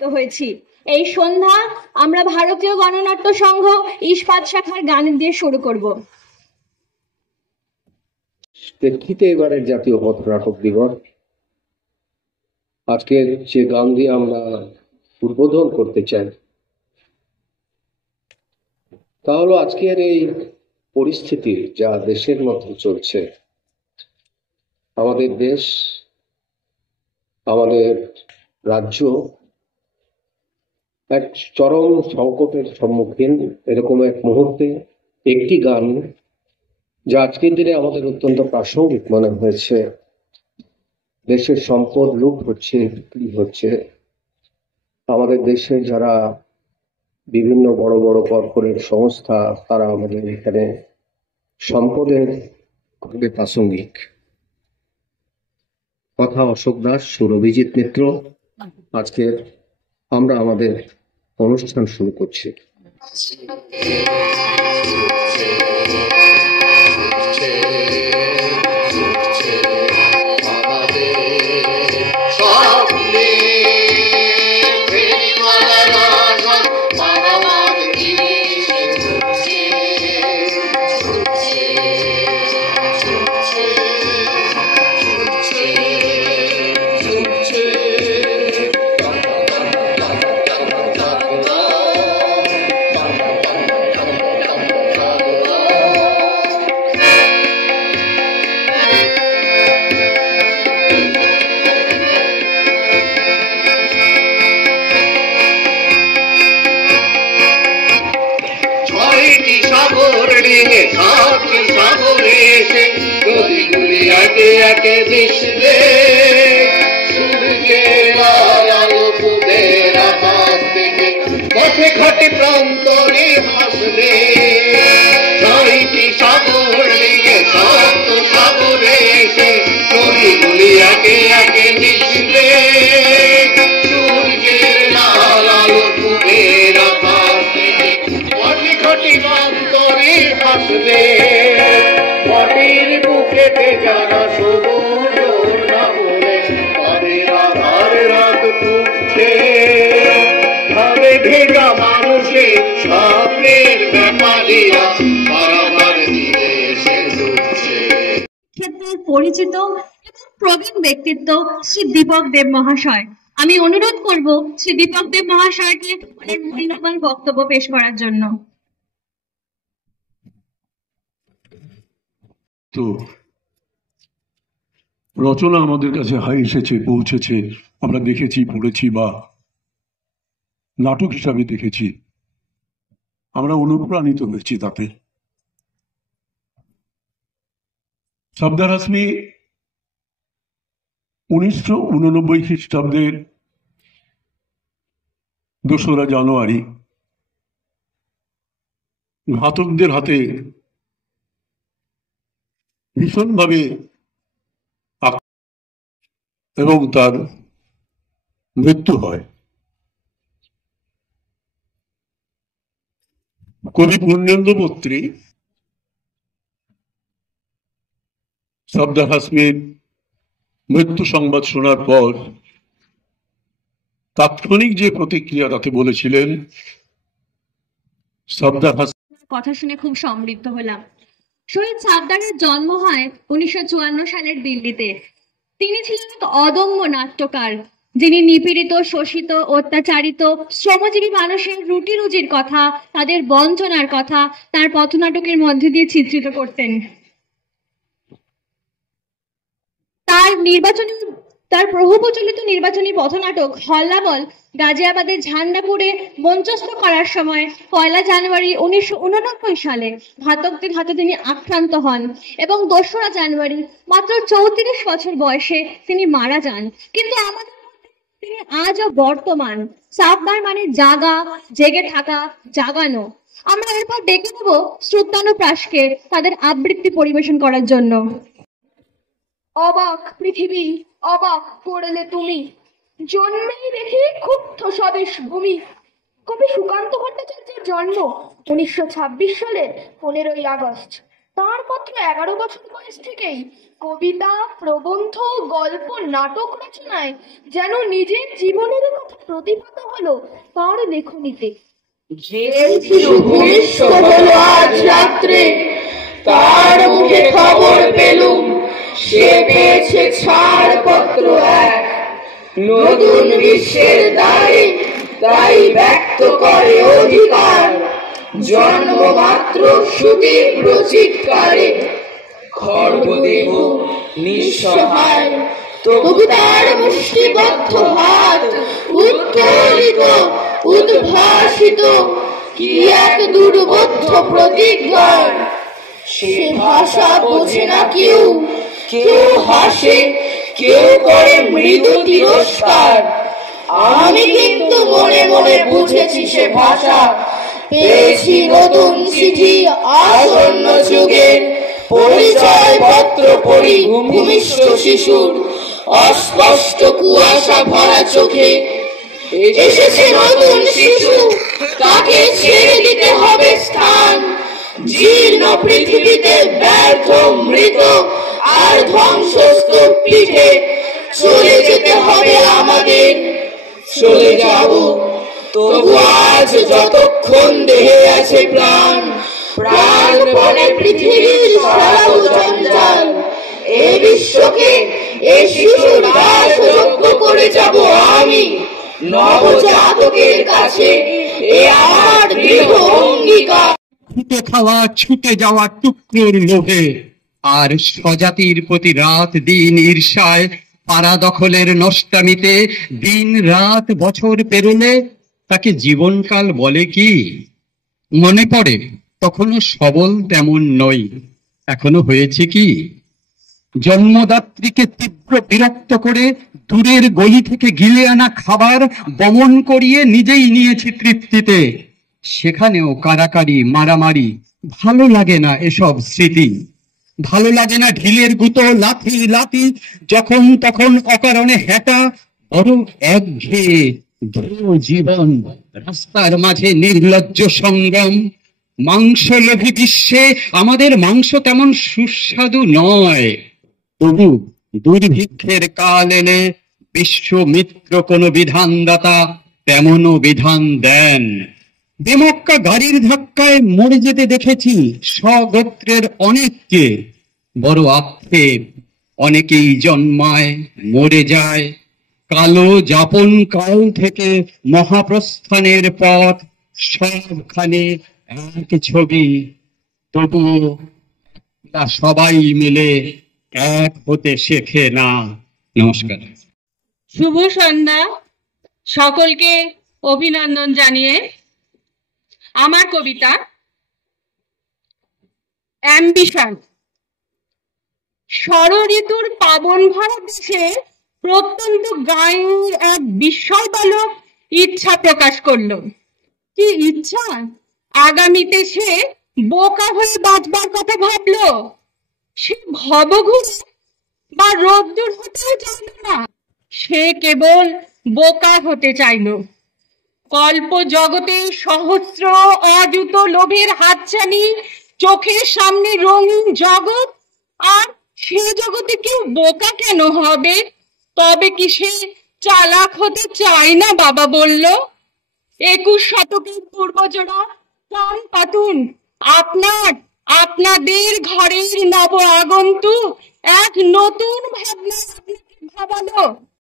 হয়েছি। এই সন্ধ্যা আমরা ভারতীয় গণনাট্য সংঘ ইস্পাত শাখার গান দিয়ে শুরু করব। প্রেক্ষিতে এবারের জাতীয় পথনাটক দিবস, আজকের যে গান দিয়ে আমরা উদ্বোধন করতে চাই তা হলো আজকের এই পরিস্থিতি যা দেশের মধ্যে চলছে। আমাদের দেশ, আমাদের রাজ্য এক চরম সংকটের সম্মুখীন। এরকম এক মুহূর্তে একটি গান যা আজকের দিনে আমাদের অত্যন্ত প্রাসঙ্গিক মনে হয়েছে। দেশের সম্পদ লুট হচ্ছে, বিক্রি হচ্ছে। আমাদের দেশে যারা বিভিন্ন বড় বড় কর্পোরেট সংস্থা, তারা আমাদের এখানে সম্পদের খুবই প্রাসঙ্গিক। কথা অশোক দাস, সুর অভিজিৎ মিত্র। আজকে আমরা আমাদের অনুষ্ঠান শুরু করছি। ঘটে প্রান্তরে ভাসবে ছয়টি সাগর দিকে সপ্ত সাগরে এসে নদীগুলি একে একে মিশবে সূর্যের লাল আলো কুবের আকাশ থেকে ঘটি ঘটি প্রান্তরে ভাসবে মাটির বুকেতে যারা সবুজ না বলে তাদের আধার রাত ফুটছে ভেগা মানুষের স্বপ্নের ব্যাপারীরা বারবার দিনে এসে ঢুকছে। ক্ষেত্রে পরিচিত এবং প্রবীণ ব্যক্তিত্ব শ্রী দীপক দেব মহাশয়, আমি অনুরোধ করব শ্রী দীপক দেব মহাশয়কে অনেক মূল্যবান বক্তব্য পেশ করার জন্য। তো রচনা আমাদের কাছে এসেছে, পৌঁছেছে, আমরা দেখেছি, পড়েছি বা নাটক হিসাবে দেখেছি, আমরা অনুপ্রাণিত হয়েছি তাতে। সর্দার হাসমি 1989 খ্রিস্টাব্দের 2রা জানুয়ারি ঘাতকদের হাতে ভীষণভাবে এবং তার মৃত্যু হয়। কবি পূর্ণেন্দু মৈত্রী সর্দার হাসমির মৃত্যু সংবাদ শোনার পর তাৎক্ষণিক যে প্রতিক্রিয়া তাতে বলেছিলেন, সর্দার হাসমির কথা শুনে খুব সমৃদ্ধ হলাম। শহীদ সর্দারের জন্ম হয় 1954 সালের দিল্লিতে। তিনি ছিলেন এক অদম্য নাট্যকার, যিনি নিপীড়িত, শোষিত, অত্যাচারিত শ্রমজীবী মানুষের রুটি রুজির কথা, তাদের বঞ্চনার কথা তার পথনাটকের মধ্যে দিয়ে চিত্রিত করতেন। তার বহু প্রচলিত নির্বাচনী পথনাটক হল্লাবল গাজিয়াবাদের ঝান্ডাপুরে মঞ্চস্থ করার সময় 1 জানুয়ারি 1989 সালে ঘাতকদের হাতে তিনি আক্রান্ত হন এবং 2রা জানুয়ারি মাত্র 34 বছর বয়সে তিনি মারা যান। কিন্তু আমাদের তিনি আজও বর্তমান। সাবধান মানে জাগা, জেগে থাকা, জাগানো। আমরা এরপর ডেকে নেব শ্রুতানুপ্রাসকে তাদের আবৃত্তি পরিবেশন করার জন্য। অবাক পৃথিবী, অবাক করলে তুমি, জন্মেই দেখি ক্ষুব্ধ স্বদেশ ভূমি। কবি সুকান্ত ভট্টাচার্যের জন্ম 1926 সালের 15ই আগস্ট। তার মাত্র 11 বছর বয়স থেকেই কবিতা, প্রবন্ধ, গল্প, নাটক রচনায় যেন নিজের জীবনের কথা প্রতিভাত হলো তার লেখনীতে। ভূমিষ্ঠ হলো আজ রাত্রে, তার মুখে খবর পেলুম সে পেয়েছে ছাড়পত্র এক নতুন বিশ্বের দ্বারে, তাই ব্যক্ত করে অধিকার জন্মমাত্র সুতীব্র চিৎকারে। খর্বদেহ নিঃসহায়, তবু তার মুষ্টিবদ্ধ হাত উত্তোলিত উদ্ভাসিত কি এক দুর্বোধ্য প্রতিজ্ঞার। সে ভাষা বোঝে না কেউ, কেউ হাসে, কেউ করে মৃদু তিরস্কার। আমি কিন্তু মনে মনে বুঝেছি সে ভাষা, পেয়েছি নতুন চিঠি আসন্ন যুগের, পরিচয় পত্র পড়ি ভূমিষ্ঠ শিশুর অস্পষ্ট কুয়াশা ভরা চোখে। এসেছে নতুন শিশু, তাকে ছেড়ে দিতে হবে স্থান জীর্ণ পৃথিবীতে, ব্যর্থ মৃত আর ধ্বংসস্তূপ পিঠে। চলে যেতে হবে আমাদের, চলে যাব তবু আজ যতক্ষণ দেহে আছে প্রাণ, প্রাণপণে পৃথিবীর সরাব জঞ্জাল। এ বিশ্বকে এ শিশুর দাসযোগ্য করে যাব আমি নবজাতকের কাছে, এ আমার দৃঢ় অঙ্গীকার। ছুটে খাওয়া, ছুটে যাওয়া টুকরোর লোভে আর স্বজাতির প্রতি রাত দিন ঈর্ষায়, পাড়া দখলের নষ্টামিতে দিন রাত বছর পেরোলে তাকে জীবনকাল বলে কি? মনে পড়ে তখনও সবল তেমন নই, এখনো হয়েছে কি? জন্মদাত্রীকে তীব্র বিরক্ত করে দূরের গলি থেকে গিলে আনা খাবার বমন করিয়ে নিজেই নিয়েছি তৃপ্তিতে। সেখানেও কারাকারি, মারামারি, ভালো লাগে না এসব স্মৃতি। ভালো লাগে না ঢিলের গুঁতো, লাথি লাথি, যখন তখন অকারণে হেঁটা, বড় একঘেয়ে দৃঢ় জীবন, রাস্তার মাঝে নির্লজ্জ সংগ্রাম। মাংসলোভী বিশ্বে আমাদের মাংস তেমন সুস্বাদু নয়, তবু দুর্ভিক্ষের কাল এলে বিশ্বমিত্র কোন বিধানদাতা তেমনও বিধান দেন। বেমক্কা গাড়ির ধাক্কায় মরে যেতে দেখেছি স্বগোত্রের অনেককে, বড় আক্ষেপ, অনেকেই জন্মায় মরে যায়। কালো যাপন কাল থেকে মহাপ্রস্থানের পথ, সবখানে এক ছবি, তবুও সবাই মিলে এক হতে শেখে না। নমস্কার। শুভ সন্ধ্যা, সকলকে অভিনন্দন জানিয়ে আমার কবিতা অ্যাম্বিশন। ষড়ঋতুর পাবন ভরা দেশে প্রত্যন্ত গায়ে এক বিস্ময় বালক ইচ্ছা প্রকাশ করলো। কি ইচ্ছা? আগামীতে সে বোকা হয়ে বাঁচবার কথা ভাবলো। সে ভবঘুরে বা রোদ্দুর হতেও চাইল না, সে কেবল বোকা হতে চাইল। কল্প জগতে সহস্র অযুত লোভের হাতছানি, চোখের সামনে রঙিন জগৎ, আর সে জগতে কেউ বোকা কেন হবে? তবে কি সে চালাক হতে চায় না? বাবা বলল, 21 শতকের পূর্বজরা কান পাতুন, আপনাদের ঘরের নব আগন্তুক এক নতুন ভাবনা আপনাকে ভাবালো।